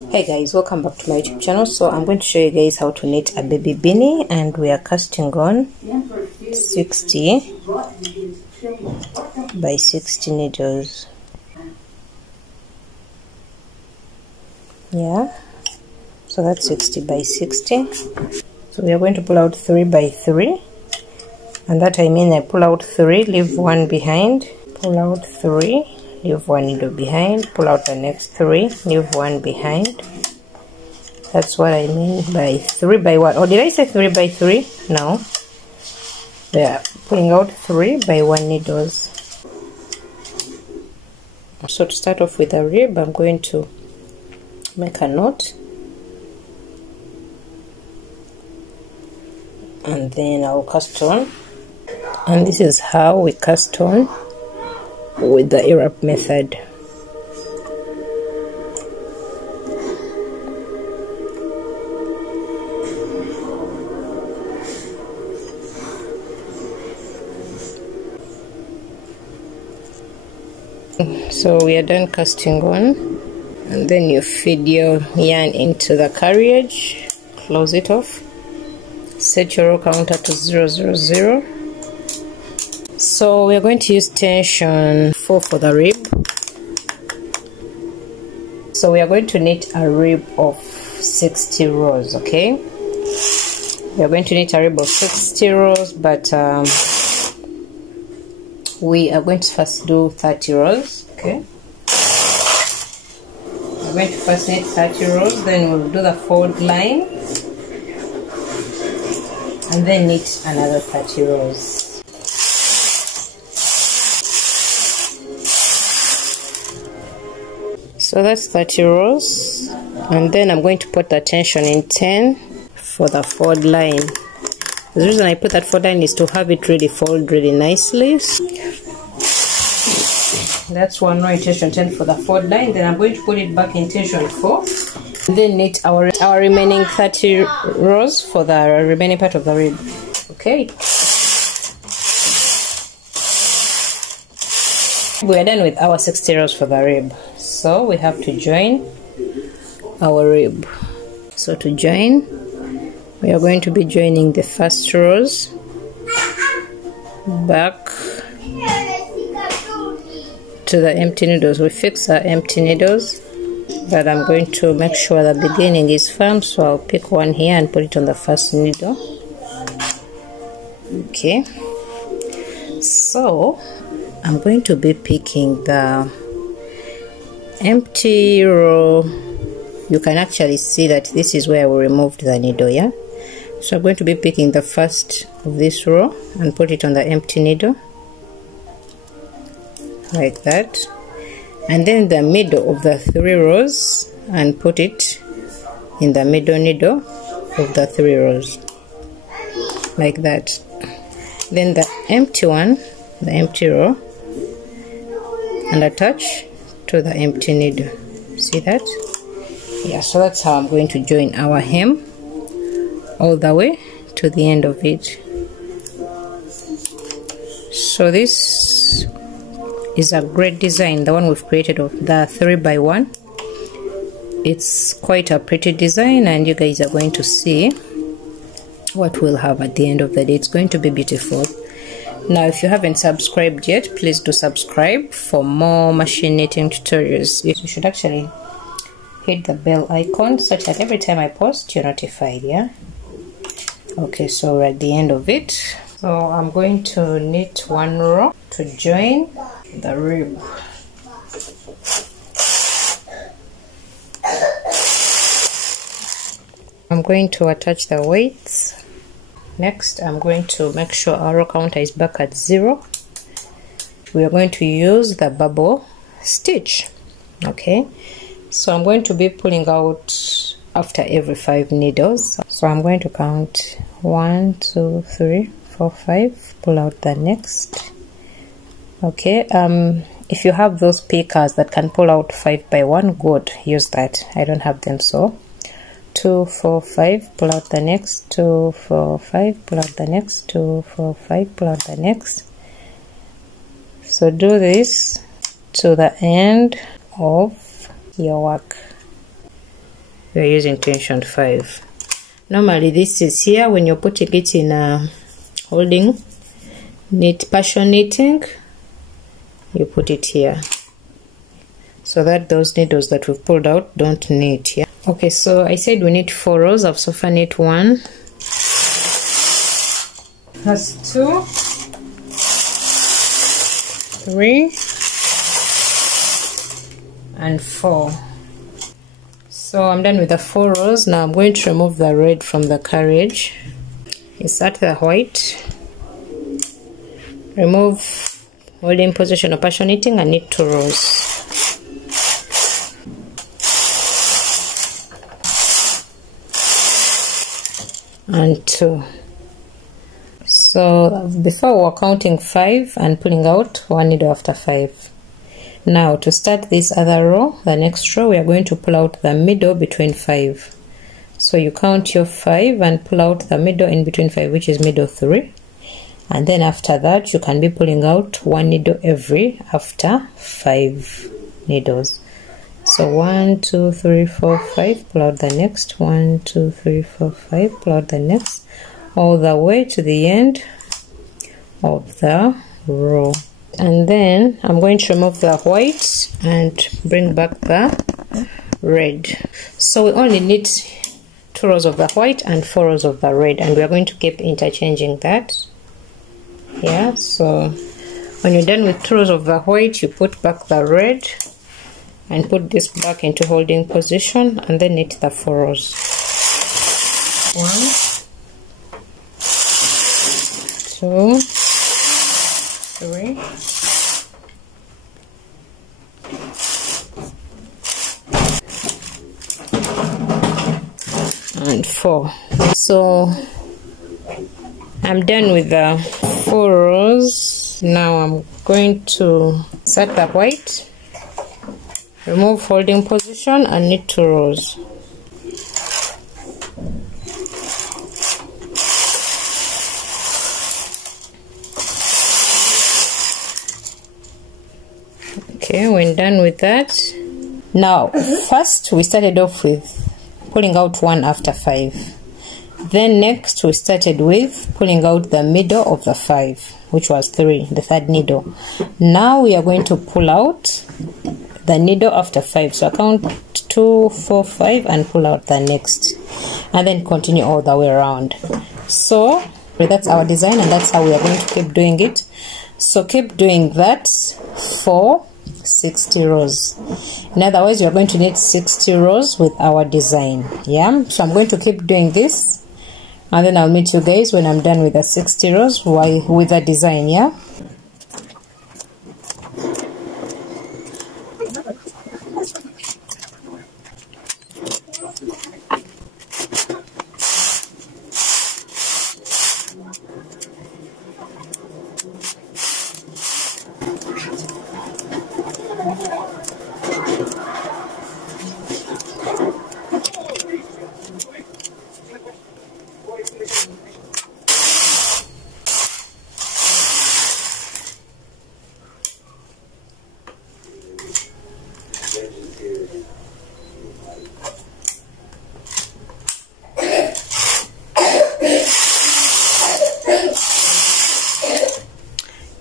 Hey guys, welcome back to my YouTube channel. So I'm going to show you guys how to knit a baby beanie, and we are casting on 60 by 60 needles. Yeah, so that's 60 by 60. So we are going to pull out 3 by 3, and that I mean I pull out 3, leave 1 behind, pull out 3, leave 1 needle behind, pull out the next 3, leave 1 behind. That's what I mean by 3 by 1. Or did I say 3 by 3? No. Yeah, pulling out 3 by 1 needles. So to start off with a rib, I'm going to make a knot, and then I'll cast on. And this is how we cast on with the Arab method. So we are done casting on, and then you feed your yarn into the carriage, close it off, set your row counter to 000. So we are going to use tension 4 for the rib. So we are going to knit a rib of 60 rows, okay? We are going to knit a rib of 60 rows, but we are going to first do 30 rows, okay? We're going to first knit 30 rows, then we'll do the fold line, and then knit another 30 rows. So that's 30 rows, and then I'm going to put the tension in 10 for the fold line. The reason I put that fold line is to have it really fold really nicely. That's one row in tension 10 for the fold line. Then I'm going to put it back in tension 4, and then knit our remaining 30 rows for the remaining part of the rib. Okay. We are done with our 60 rows for the rib. So we have to join our rib. So to join, we are going to be joining the first rows back to the empty needles. We fix our empty needles, but I'm going to make sure the beginning is firm, so I'll pick one here and put it on the first needle. Okay, so I'm going to be picking the empty row. You can actually see that this is where we removed the needle, yeah? So I'm going to be picking the first of this row and put it on the empty needle, like that, and then the middle of the 3 rows and put it in the middle needle of the 3 rows, like that. Then the empty one, the empty row, and attach to the empty needle. See that? Yeah, so that's how I'm going to join our hem all the way to the end of it. So this is a great design, the one we've created of the 3 by 1. It's quite a pretty design, and you guys are going to see what we'll have at the end of the day. It's going to be beautiful. Now, if you haven't subscribed yet, please do subscribe for more machine knitting tutorials. You should actually hit the bell icon such that every time I post, you're notified, yeah? Okay, so we're at the end of it. So I'm going to knit 1 row to join the rib. I'm going to attach the weights. Next, I'm going to make sure our row counter is back at 0. We are going to use the bubble stitch. Okay, so I'm going to be pulling out after every 5 needles. So I'm going to count 1, 2, 3, 4, 5. Pull out the next. Okay, if you have those pickers that can pull out 5 by 1, good, use that. I don't have them, so 2, 4, 5, pull out the next, 2, 4, 5, pull out the next, 2, 4, 5, pull out the next. So do this to the end of your work. we are using tension 5. Normally this is here when you're putting it in a holding knit, partial knitting, you put it here so that those needles that we've pulled out don't knit here. Okay, so I said we need 4 rows. I've so far knit 1. That's 2, 3, and 4. So I'm done with the 4 rows. Now I'm going to remove the red from the carriage. Insert the white. Remove holding position of partial knitting and knit 2 rows. And 2. So before we're counting 5 and pulling out 1 needle after 5. Now to start this other row, the next row, we are going to pull out the middle between 5. So you count your 5 and pull out the middle in between 5, which is middle 3. And then after that you can be pulling out 1 needle every after 5 needles. So 1, 2, 3, 4, 5, pull out the next. 1, 2, 3, 4, 5, pull out the next, all the way to the end of the row. And then I'm going to remove the white and bring back the red. So we only need 2 rows of the white and 4 rows of the red, and we are going to keep interchanging that. Yeah, so when you're done with 2 rows of the white, you put back the red and put this back into holding position, and then knit the 4 rows. 1, 2, 3, and 4. So I'm done with the 4 rows. Now I'm going to set the white, remove holding position, and knit 2 rows. Okay, when done with that, now first we started off with pulling out 1 after 5. Then next we started with pulling out the middle of the 5, which was 3, the 3rd needle. Now we are going to pull out the needle after 5. So I count 2, 4, 5 and pull out the next, and then continue all the way around. So that's our design, and that's how we are going to keep doing it. So keep doing that for 60 rows. In other words, you're going to need 60 rows with our design. Yeah, so I'm going to keep doing this, and then I'll meet you guys when I'm done with the 60 rows with the design. Yeah.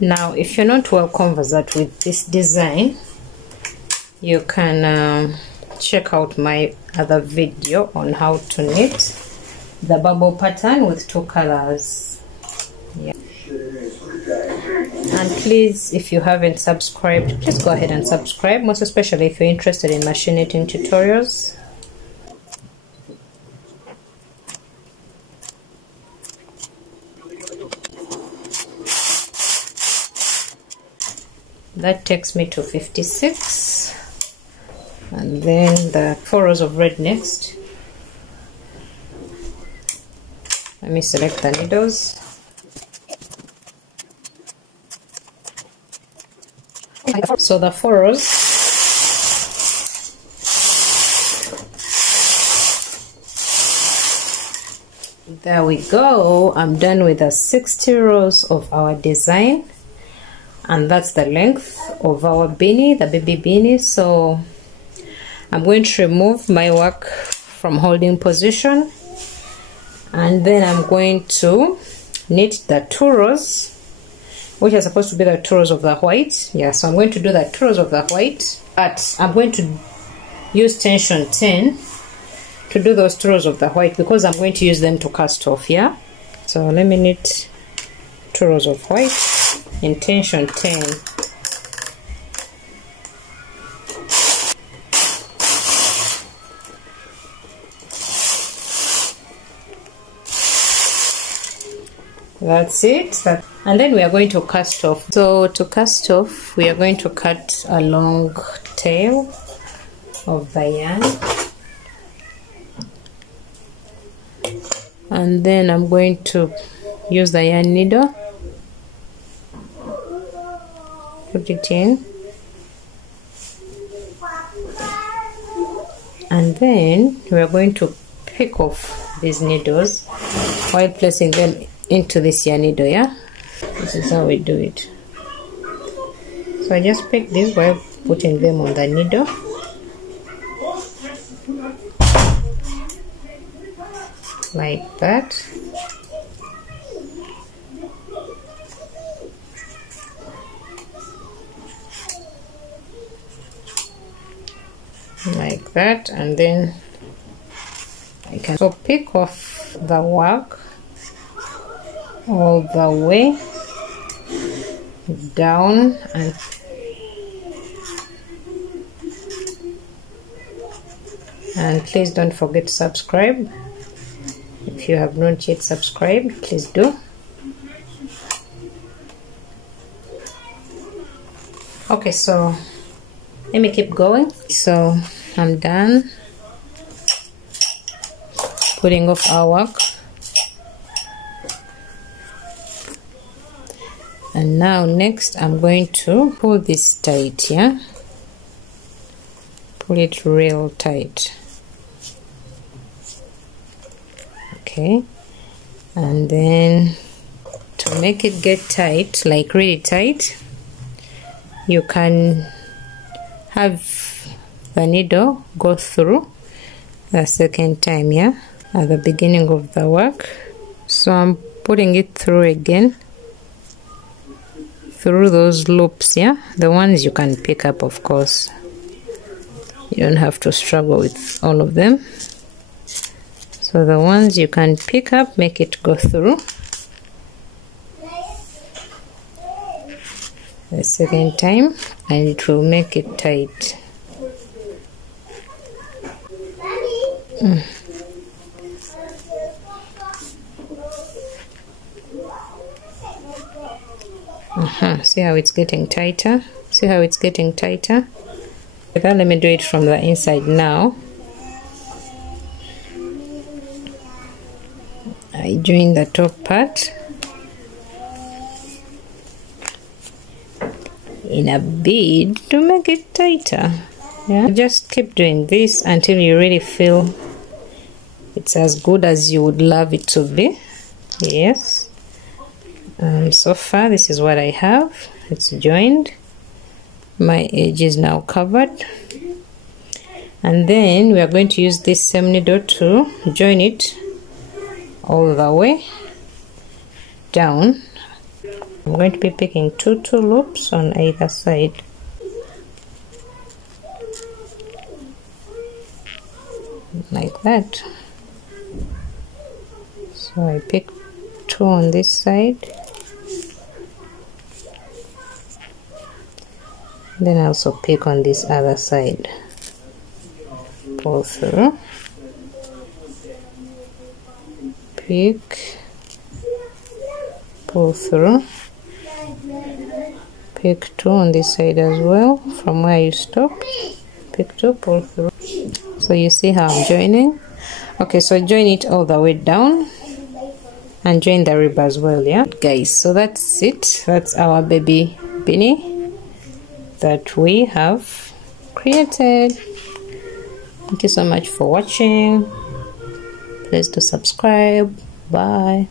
Now if you're not well conversant with this design, you can check out my other video on how to knit the bubble pattern with 2 colors. Yeah. And please, if you haven't subscribed, please go ahead and subscribe, most especially if you're interested in machine knitting tutorials. That takes me to 56, and then the 4 rows of red next. Let me select the needles. So the 4 rows, there we go. I'm done with the 60 rows of our design, and that's the length of our beanie, the baby beanie. So I'm going to remove my work from holding position, and then I'm going to knit the 2 rows, which are supposed to be the 2 rows of the white. Yeah, so I'm going to do the 2 rows of the white, but I'm going to use tension 10 to do those 2 rows of the white because I'm going to use them to cast off. Yeah, so let me knit 2 rows of white in tension 10. That's it. And then we are going to cast off. So to cast off, we are going to cut a long tail of the yarn, and then I'm going to use the yarn needle, put it in, and then we are going to pick off these needles while placing them into this yarn needle. Yeah, this is how we do it. So I just pick this while putting them on the needle, like that. Like that, and then I can so pick off the work all the way down, and please don't forget to subscribe. If you have not yet subscribed, please do. Okay, so let me keep going. So I'm done putting off our work, and now next I'm going to pull this tight. Yeah, pull it real tight. Okay, and then to make it get tight, like really tight, you can have the needle go through the second time, yeah, at the beginning of the work. So I'm putting it through again, through those loops, yeah, the ones you can pick up, of course. You don't have to struggle with all of them. So the ones you can pick up, make it go through the second time, and it will make it tight. See how it's getting tighter? See how it's getting tighter? Let me do it from the inside now. I join the top part in a bead to make it tighter. Yeah, just keep doing this until you really feel it's as good as you would love it to be. Yes. So far this is what I have. It's joined. My edge is now covered, and then we are going to use this same needle to join it all the way down. I'm going to be picking two loops on either side. Like that. So I pick 2 on this side, then I also pick on this other side, pull through, pick, pull through, pick 2 on this side as well from where you stop, pick 2, pull through. So you see how I'm joining. Okay, so join it all the way down and join the rib as well. Yeah guys, so that's it. That's our baby beanie that we have created. Thank you so much for watching. Please do subscribe. Bye.